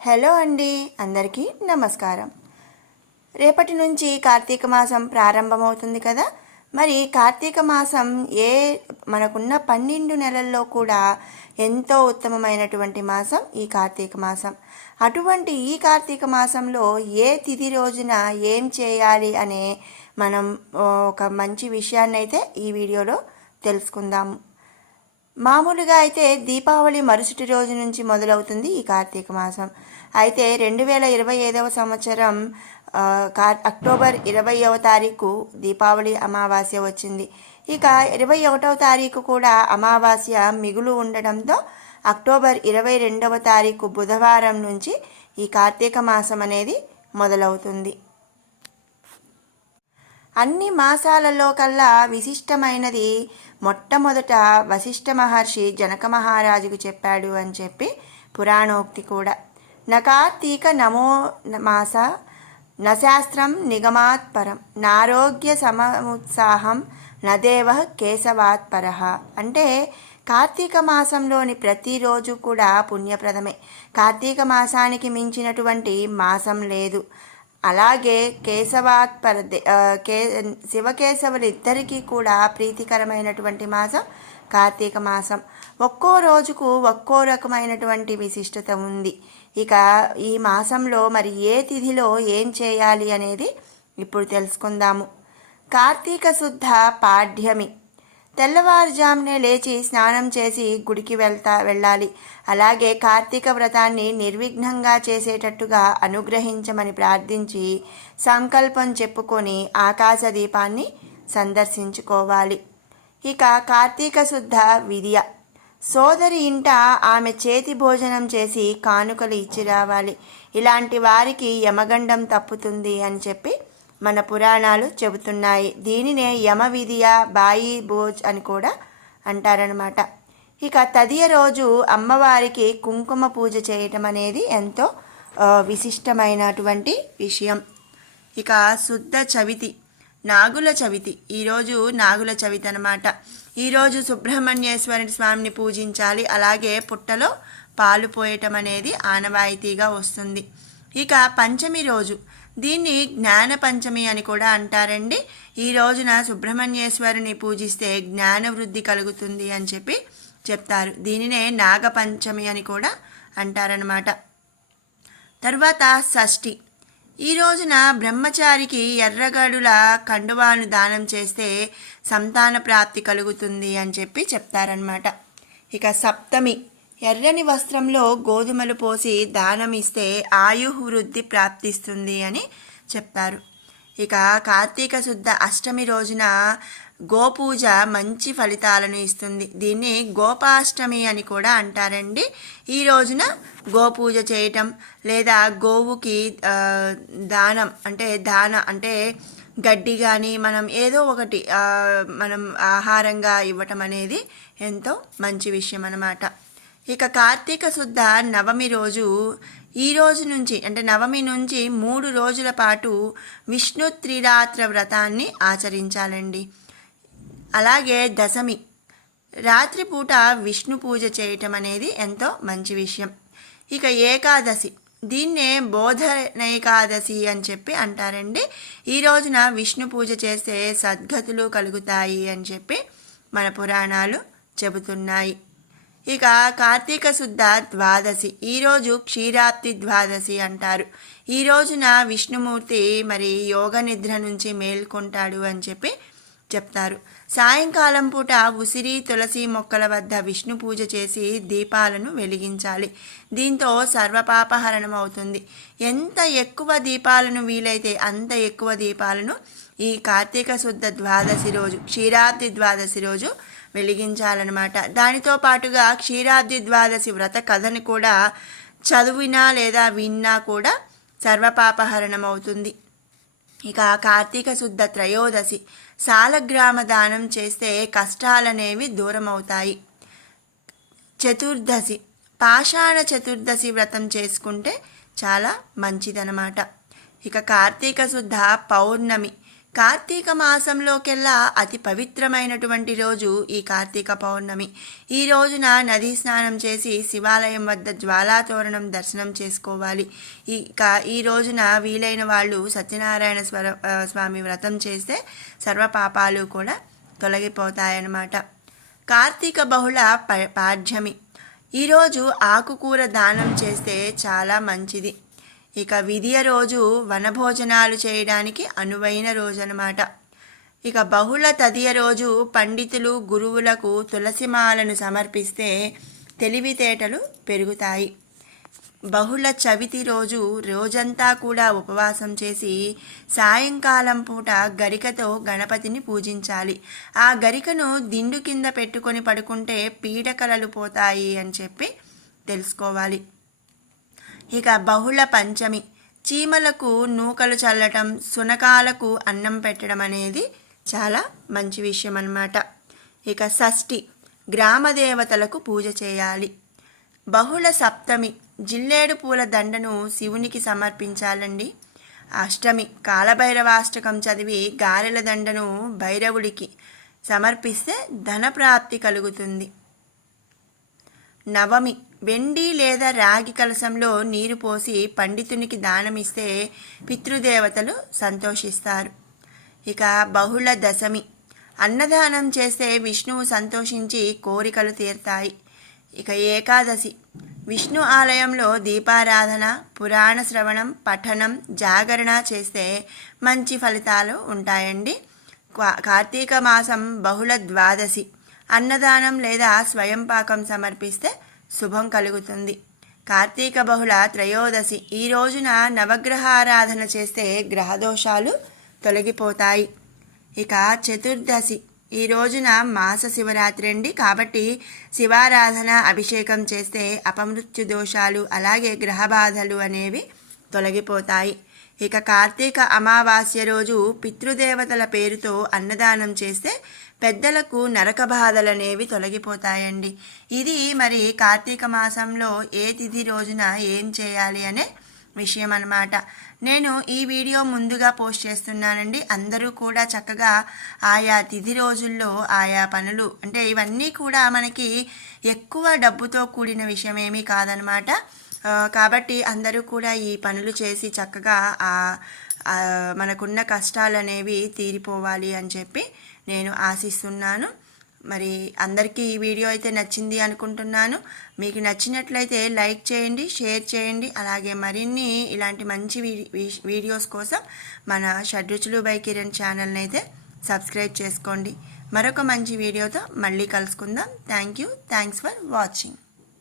Hello అండి, అందరికీ నమస్కారం. రేపటి నుంచి కార్తీక మాసం ప్రారంభమవుతుంది కదా. మరి కార్తీక మాసం మనకున్న 12 నెలల్లో కూడా ఎంతో ఉత్తమమైనటువంటి మాసం ఈ కార్తీక మాసం. అటువంటి ఈ కార్తీక మాసంలో ఏ తిథి రోజున ఏం చేయాలి అనే మనం ఒక మంచి విషయాన్ని అయితే ఈ వీడియోలో తెలుసుకుందాము. మామూలుగా అయితే దీపావళి మరుసటి రోజు నుంచి మొదలవుతుంది ఈ కార్తీక మాసం. అయితే 2025వ సంవత్సరం అక్టోబర్ 20వ తారీఖు దీపావళి అమావాస్య వచ్చింది. ఇక 21వ తారీఖు కూడా అమావాస్య మిగులు ఉండడంతో అక్టోబర్ 22వ తారీఖు బుధవారం నుంచి ఈ కార్తీక మాసం అనేది మొదలవుతుంది. అన్ని మాసాలలో కల్లా విశిష్టమైనది మొట్టమొదట వశిష్ఠ మహర్షి జనక మహారాజుకు చెప్పాడు అని చెప్పి పురాణోక్తి కూడా. నకార్తీక నమో మాస నశాస్త్రం నిగమాత్ పరం నారోగ్య సమముత్సాహం నదేవ కేశవాత్ పరః. అంటే కార్తీక మాసంలోని ప్రతిరోజు కూడా పుణ్యప్రదమే. కార్తీక మాసానికి మించినటువంటి మాసం లేదు. అలాగే శివకేశవులు ఇద్దరికీ కూడా ప్రీతికరమైనటువంటి మాసం కార్తీక మాసం. ఒక్కో రోజుకు ఒక్కో రకమైనటువంటి విశిష్టత ఉంది. ఇక ఈ మాసంలో మరి ఏ తిథిలో ఏం చేయాలి అనేది ఇప్పుడు తెలుసుకుందాము. కార్తీక శుద్ధ పాడ్యమి. తెల్లవారుజామునే లేచి స్నానం చేసి గుడికి వెళ్ళాలి. అలాగే కార్తీక వ్రతాన్ని నిర్విఘ్నంగా చేసేటట్టుగా అనుగ్రహించమని ప్రార్థించి సంకల్పం చెప్పుకొని ఆకాశ దీపాన్ని సందర్శించుకోవాలి. ఇక కార్తీక శుద్ధ విద్య. సోదరి ఇంట ఆమె చేతి భోజనం చేసి కానుకలు ఇచ్చి రావాలి. ఇలాంటి వారికి యమగండం తప్పుతుంది అని చెప్పి మన పురాణాలు చెబుతున్నాయి. దీనినే యమ విధియ బాయి భోజ్ అని కూడా అంటారనమాట. ఇక తదియ రోజు అమ్మవారికి కుంకుమ పూజ చేయటం అనేది ఎంతో విశిష్టమైనటువంటి విషయం. ఇక శుద్ధ చవితి, నాగుల చవితి. ఈరోజు నాగుల చవితి అనమాట. ఈరోజు సుబ్రహ్మణ్యేశ్వరి స్వామిని పూజించాలి. అలాగే పుట్టలో పాలు పోయటం అనేది ఆనవాయితీగా వస్తుంది. ఇక పంచమి రోజు, దీన్ని జ్ఞాన పంచమి అని కూడా అంటారండి. ఈ రోజున సుబ్రహ్మణ్యేశ్వరుని పూజిస్తే జ్ఞాన వృద్ధి కలుగుతుంది అని చెప్పి చెప్తారు. దీనినే నాగపంచమి అని కూడా అంటారనమాట. తర్వాత షష్ఠి. ఈ రోజున బ్రహ్మచారికి ఎర్రగడుల కండువాను దానం చేస్తే సంతాన ప్రాప్తి కలుగుతుంది అని చెప్పి చెప్తారనమాట. ఇక సప్తమి. ఎర్రని వస్త్రంలో గోధుమలు పోసి దానం ఇస్తే ఆయువృద్ధి ప్రాప్తిస్తుంది అని చెప్తారు. ఇక కార్తీక శుద్ధ అష్టమి రోజున గోపూజ మంచి ఫలితాలను ఇస్తుంది. దీన్ని గోపాష్టమి అని కూడా అంటారండి. ఈ రోజున గోపూజ చేయటం లేదా గోవుకి దానం అంటే గడ్డి కానీ మనం ఏదో ఒకటి మనం ఆహారంగా ఇవ్వటం అనేది ఎంతో మంచి విషయం అన్నమాట. ఇక కార్తీక శుద్ధ నవమి రోజు, ఈ రోజు నుంచి అంటే నవమి నుంచి 3 రోజుల పాటు విష్ణు త్రిరాత్ర వ్రతాన్ని ఆచరించాలండి. అలాగే దశమి, రాత్రిపూట విష్ణు పూజ చేయటం అనేది ఎంతో మంచి విషయం. ఇక ఏకాదశి, దీన్నే బోధనైకాదశి అని చెప్పి అంటారండి. ఈ రోజున విష్ణు పూజ చేస్తే సద్గతులు కలుగుతాయి అని చెప్పి మన పురాణాలు చెబుతున్నాయి. ఇక కార్తీక శుద్ధ ద్వాదశి, ఈరోజు క్షీరాబ్ది ద్వాదశి అంటారు. ఈ రోజున విష్ణుమూర్తి మరి యోగ నిద్ర నుంచి మేల్కొంటాడు అని చెప్పి చెప్తారు. సాయంకాలం పూట ఉసిరి తులసి మొక్కల వద్ద విష్ణు పూజ చేసి దీపాలను వెలిగించాలి. దీంతో సర్వపాపహరణం అవుతుంది. ఎంత ఎక్కువ దీపాలను వీలైతే అంత ఎక్కువ దీపాలను ఈ కార్తీక శుద్ధ ద్వాదశి రోజు, క్షీరాబ్ది ద్వాదశి రోజు వెలిగించాలన్నమాట. దానితో పాటుగా క్షీరాబ్ది ద్వాదశి వ్రత కథని కూడా చదివినా లేదా విన్నా కూడా సర్వపాపహరణం అవుతుంది. ఇక కార్తీక శుద్ధ త్రయోదశి, సాలగ్రామ దానం చేస్తే కష్టాలనేవి దూరం అవుతాయి. చతుర్దశి, పాషాణ చతుర్దశి వ్రతం చేసుకుంటే చాలా మంచిదన్నమాట. ఇక కార్తీక శుద్ధ పౌర్ణమి, కార్తీక మాసంలోకెల్లా అతి పవిత్రమైనటువంటి రోజు ఈ కార్తీక పౌర్ణమి. ఈ రోజున నదీ స్నానం చేసి శివాలయం వద్ద జ్వాలాతోరణం దర్శనం చేసుకోవాలి. ఈ రోజున వీలైన వాళ్ళు సత్యనారాయణ స్వామి వ్రతం చేస్తే సర్వ పాపాలు కూడా తొలగిపోతాయన్నమాట. కార్తీక బహుళ పాడ్యమి. ఈరోజు ఆకుకూర దానం చేస్తే చాలా మంచిది. విధియ రోజు వనభోజనాలు చేయడానికి అనువైన రోజు అన్నమాట. బహుళ తదియ రోజు పండితులు గురువులకు తులసిమాలను సమర్పిస్తే తెలివితేటలు పెరుగుతాయి. బహుళ చవితి రోజు రోజంతా కూడా ఉపవాసం చేసి సాయంకాలం పూట గరికతో గణపతిని పూజించాలి. ఆ గరికను దిండు కింద పెట్టుకొని పడుకుంటే పీడకలలు పోతాయి అని చెప్పి తెలుసుకోవాలి. బహుళ పంచమి. చీమలకు నూకలు చల్లటం, సునకాలకు అన్నం పెట్టడం అనేది చాలా మంచి విషయం అన్నమాట. షష్ఠి. గ్రామ దేవతలకు పూజ చేయాలి. బహుళ సప్తమి. జిల్లేడు పూల దండను శివునికి సమర్పించాలండి. అష్టమి. కాలభైరవాష్టకం చదివి గారెల దండను భైరవుడికి సమర్పిస్తే ధనప్రాప్తి కలుగుతుంది. నవమి. వెండి లేదా రాగి కలశంలో నీరు పోసి పండితునికి దానమిస్తే పితృదేవతలు సంతోషిస్తారు. బహుళ దశమి. అన్నదానం చేస్తే విష్ణువు సంతోషించి కోరికలు తీరుతాయి. ఏకాదశి. విష్ణు ఆలయంలో దీపారాధన, పురాణ శ్రవణం, పఠనం, జాగరణ చేస్తే మంచి ఫలితాలు ఉంటాయండి. కార్తీక మాసం బహుళ ద్వాదశి. అన్నదానం లేదా స్వయం పాకం సమర్పిస్తే శుభం కలుగుతుంది. కార్తీక బహుళ త్రయోదశి. ఈ రోజున నవగ్రహారాధన చేస్తే గ్రహదోషాలు తొలగిపోతాయి. చతుర్దశి. ఈ రోజున మాస శివరాత్రి అండి. కాబట్టి శివారాధన, అభిషేకం చేస్తే అపమృత్యు దోషాలు అలాగే గ్రహ బాధలు అనేవి తొలగిపోతాయి. కార్తీక అమావాస్య రోజు పితృదేవతల పేరుతో అన్నదానం చేస్తే పెద్దలకు నరక బాధలు అనేవి తొలగిపోతాయండి. ఇది మరి కార్తీక మాసంలో ఏ తిథి రోజున ఏం చేయాలి అనే విషయం అన్నమాట. నేను ఈ వీడియో ముందుగా పోస్ట్ చేస్తున్నానండి. అందరూ కూడా చక్కగా ఆయా తిథి రోజుల్లో ఆయా పనులు, అంటే ఇవన్నీ కూడా మనకి ఎక్కువ డబ్బుతో కూడిన విషయం ఏమీ కాదనమాట. కాబట్టి అందరూ కూడా ఈ పనులు చేసి చక్కగా మనకున్న కష్టాలు అనేవి తీరిపోవాలి అని చెప్పి నేను ఆశిస్తున్నాను. మరి అందరికీ ఈ వీడియో అయితే నచ్చింది అనుకుంటున్నాను. మీకు నచ్చినట్లయితే లైక్ చేయండి, షేర్ చేయండి. అలాగే మరిన్ని ఇలాంటి మంచి వీడియోస్ కోసం మన షడ్రుచులు బై కిరణ్ ఛానల్ని అయితే సబ్స్క్రైబ్ చేసుకోండి. మరొక మంచి వీడియోతో మళ్ళీ కలుసుకుందాం. Thanks for watching.